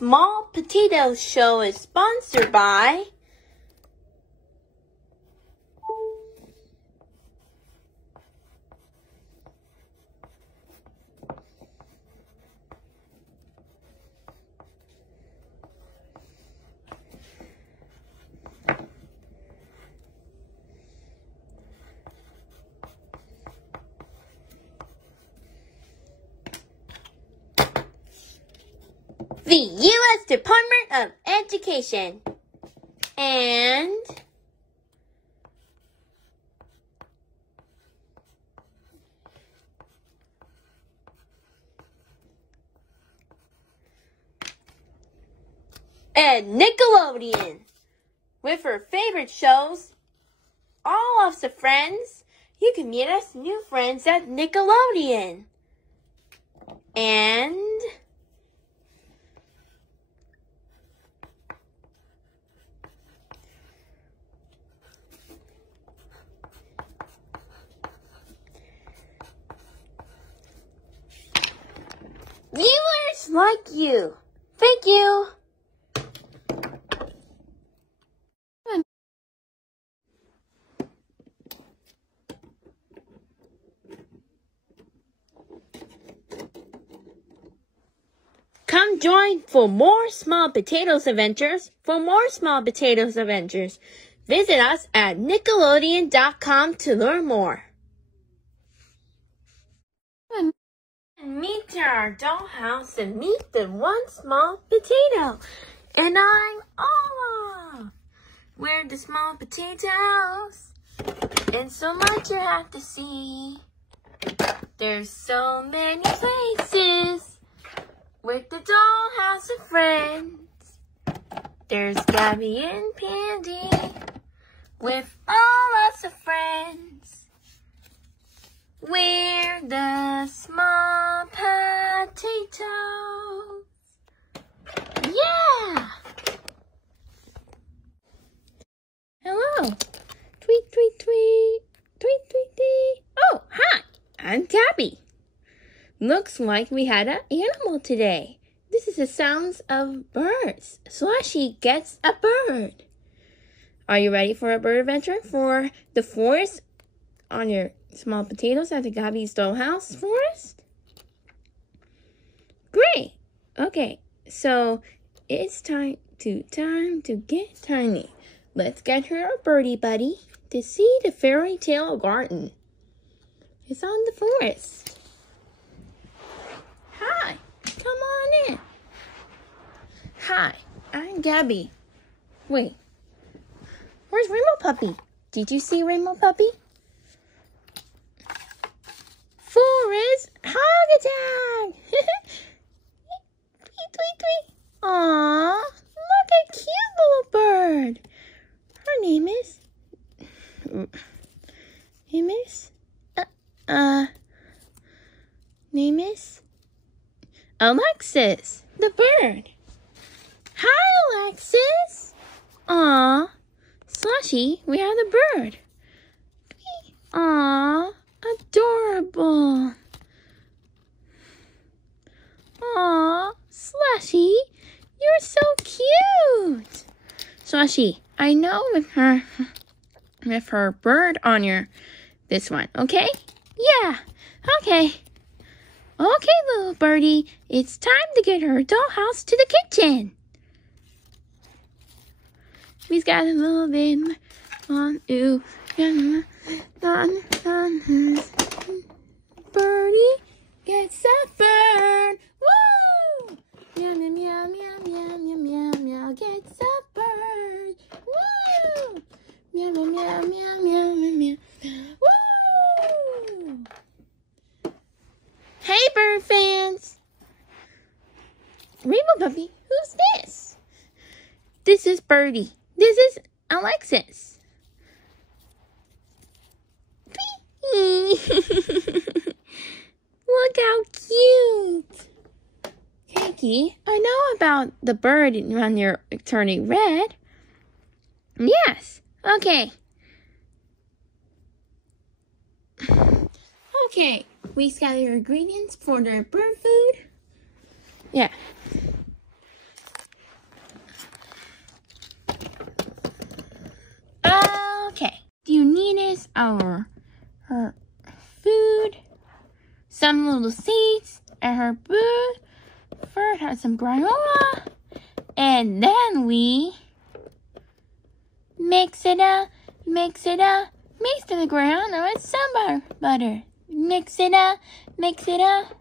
Small Potatoes Show is sponsored by the U.S. Department of Education and Nickelodeon. With her favorite shows, all of the friends, you can meet us new friends at Nickelodeon. And viewers like you. Thank you. Come join for more Small Potatoes adventures. For more Small Potatoes adventures, visit us at Nickelodeon.com to learn more. Meet our dollhouse and meet the one small potato. And I'm Ola. We're the small potatoes. And so much you have to see. There's so many places with the dollhouse of friends. There's Gabby and Pandy with all lots of friends. We're the small potatoes. Yeah! Hello. Tweet, tweet, tweet. Tweet, tweet, tweet. Oh, hi. I'm Gabby. Looks like we had an animal today. This is the sounds of birds. Slushi gets a bird. Are you ready for a bird adventure for the forest on your small potatoes at the Gabby's Dollhouse forest? Great. Okay, so it's time to get tiny. Let's get her a birdie buddy to see the fairy tale garden. It's on the forest. Hi, come on in. Hi, I'm Gabby. Wait, where's Rainbow Puppy? Did you see Rainbow Puppy? Forest hog attack! Tweet, tweet, tweet. Aww, look at cute little bird. Her name is Alexis, the bird. Hi, Alexis. Aw, Slushi, we have the bird. Aw, adorable. Aw, Slushi, you're so cute. Slushi, I know with her bird on this one, okay? Yeah, okay. Okay, little birdie, it's time to get her dollhouse to the kitchen. We've got a little bit on you. Birdie gets a bird. Woo! Meow, meow, meow, meow, meow, meow, meow, meow, gets a bird. Woo! Meow, meow, meow, meow, meow, meow, meow. Woo! Hey, bird fans! Rainbow Puppy, who's this? This is Birdie. This is Alexis. Look how cute. Cakey, I know about the bird on your turning red. Yes, okay. Okay, we got your ingredients for the bird food. Yeah. little seeds and her food. First, have some granola. And then we mix it up, mix it up, mix to the ground with some butter. Mix it up, mix it up.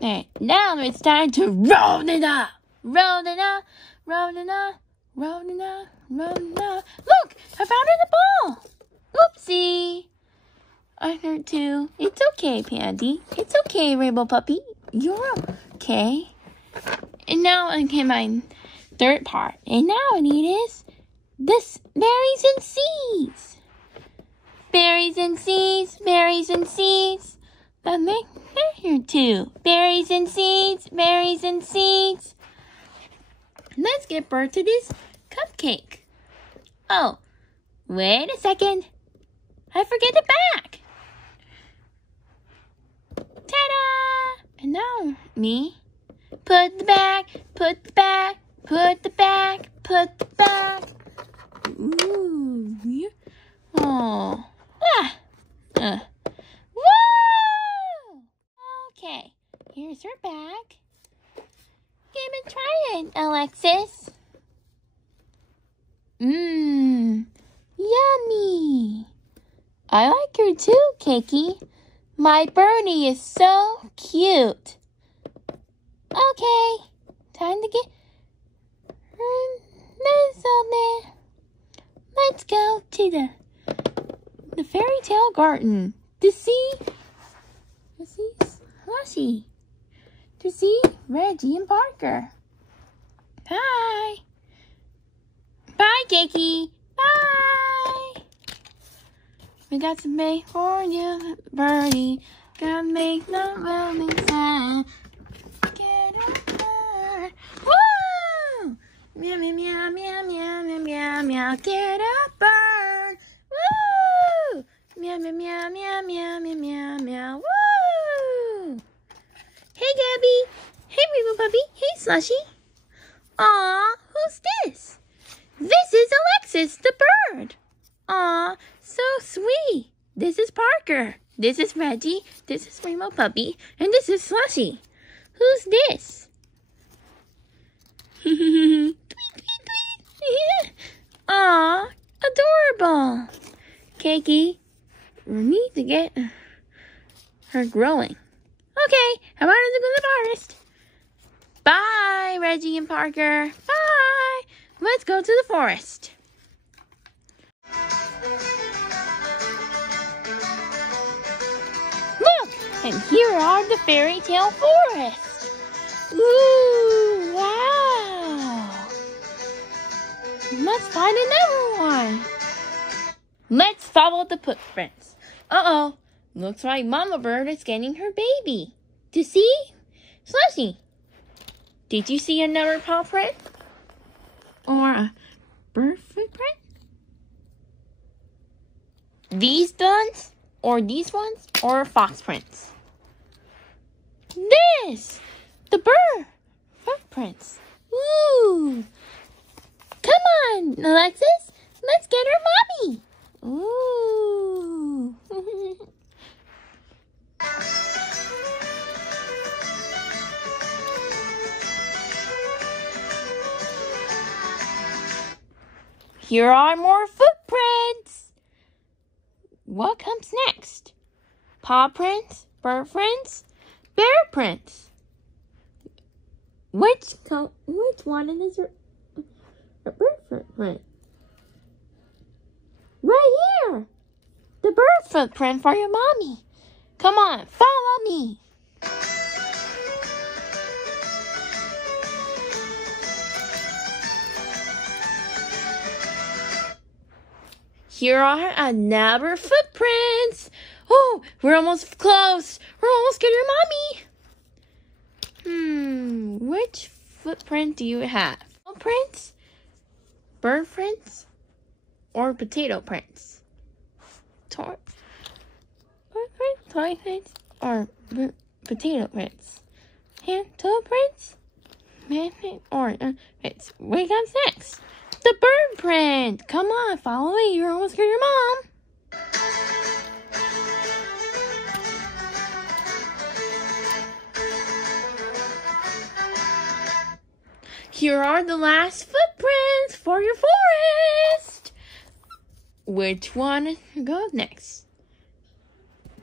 And now it's time to roll it up. Roll it up, roll it up, roll it up, roll it up. Look, I found the ball. Oopsie. I hurt too. It's okay, Pandy. It's okay, Rainbow Puppy. You're okay. And now I get my third part. And now I need is this berries and seeds. Berries and seeds, berries and seeds. But make here too. Berries and seeds, berries and seeds. Let's get birth to this cupcake. Oh, wait a second. I forget the back. Ta-da! And now me. Put the back, put the back, put the back, put the back. Ooh, yeah. Oh. Ah. Woo! Okay, here's her back. Give it a try it, Alexis. Yummy. I like her too, Cakey. My birdie is so cute. Okay, time to get this on there. Let's go to the fairy tale garden to see Slushi, to see Reggie and Parker. Bye. Bye, Cakey. Bye. We got to make for you, birdie. Gotta make the rolling sound. Get up there. Woo! Meow, meow, meow, meow, meow, meow, meow, meow. Get up, bird. Woo! Meow, meow, meow, meow, meow, meow, meow, meow. Woo! Hey, Gabby. Hey, Rainbow Puppy. Hey, Slushi. Aw, who's this? This is Alexis, the bird. Aw, so sweet. This is Parker. This is Reggie. This is Rainbow Puppy. And this is Slushi. Who's this? Tweet, tweet, tweet. Aw, adorable. Cakey, we need to get her growing. Okay, how about us go to the forest? Bye, Reggie and Parker. Bye. Let's go to the forest. Look, and here are the fairy tale forests. Ooh, wow. Let's find another one. Let's follow the footprints. Uh-oh, looks like Mama Bird is getting her baby. To see? Slushi, did you see another paw print? Or a bird footprint? These ones? Or these ones? Or fox prints? This! The bird footprints. Ooh! Come on, Alexis! Let's get her mommy! Ooh! Here are more footprints. What comes next? Paw prints, bird prints, bear prints. Which one is a bird footprint? Right here. The bird footprint for your mommy. Come on, follow me. Here are another footprints. Oh, we're almost close. We're almost getting your mommy. Which footprint do you have? Prints, bird prints, or potato prints? Toy prints, or potato prints? Hand toe prints, or prints? What comes next? The bird print. Come on, follow me. You're almost getting your mom. Here are the last footprints for your forest. Which one goes next?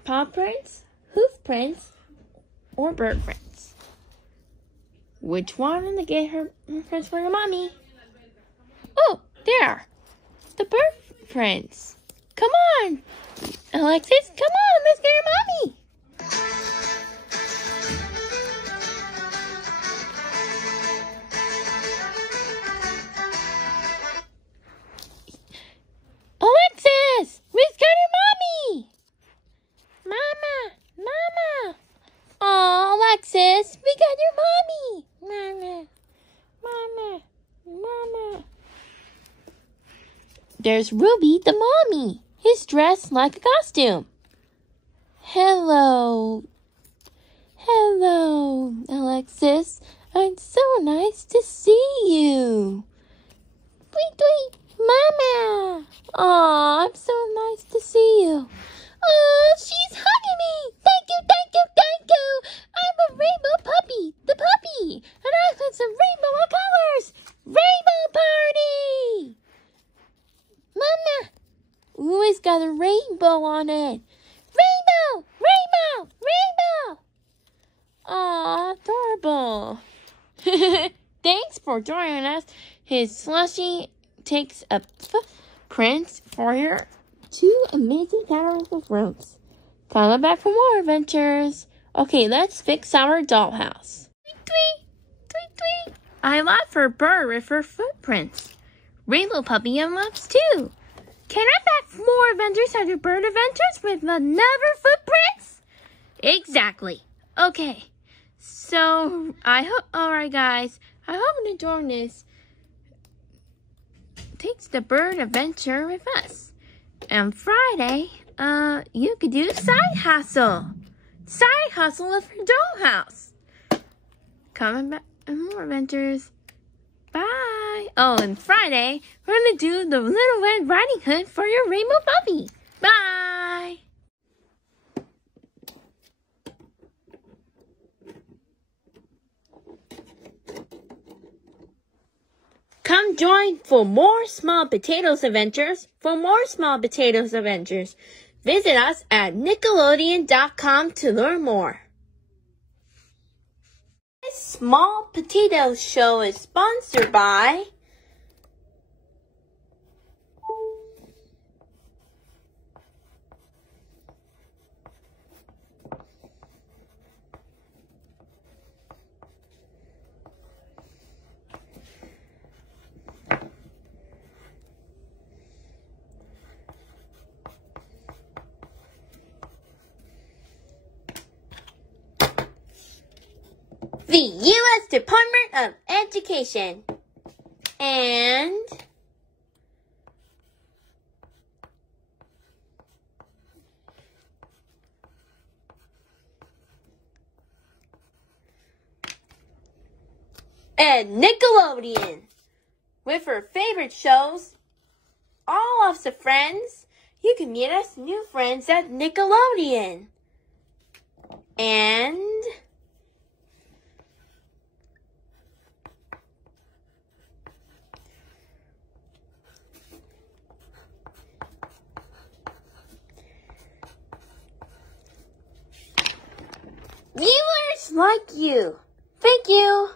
Paw prints, hoof prints, or bird prints? Which one to get her prints for your mommy? Oh, there. The bird prints. Come on, Alexis, come on, let's get your mommy. Alexis, let's get your mommy. Mama. Oh, Alexis, we got your mommy. Mama. There's Ruby, the mommy. He's dressed like a costume. Hello, Alexis. It's so nice to see you. Tweet, Mama. Oh, I'm so nice to see you. Oh, she's hugging me. Thank you. I'm a rainbow puppy, the puppy. And I put some rainbow colors. Rainbow party. Mama. Ooh, it's got a rainbow on it. Rainbow. Aw, adorable. Thanks for joining us. His Slushi takes a footprint for your 2 amazing colorful rooms. Follow back for more adventures. Okay, let's fix our dollhouse. Tweet. I love her bird with her footprints. Rainbow puppy loves too. Can I back more adventures at your bird adventures with another footprints? Exactly. Okay. So, alright guys, I hope you enjoyed this. Takes the bird adventure with us. And Friday, you could do side hustle. Side hustle of your dollhouse. Coming back and more adventures. Bye. Oh, and Friday, we're going to do the Little Red Riding Hood for your rainbow puppy. Bye. Come join for more Small Potatoes adventures. For more Small Potatoes adventures, visit us at Nickelodeon.com to learn more. This Small Potatoes show is sponsored by the U.S. Department of Education and Nickelodeon. With her favorite shows, all of the friends, you can meet us new friends at Nickelodeon. And viewers like you. Thank you.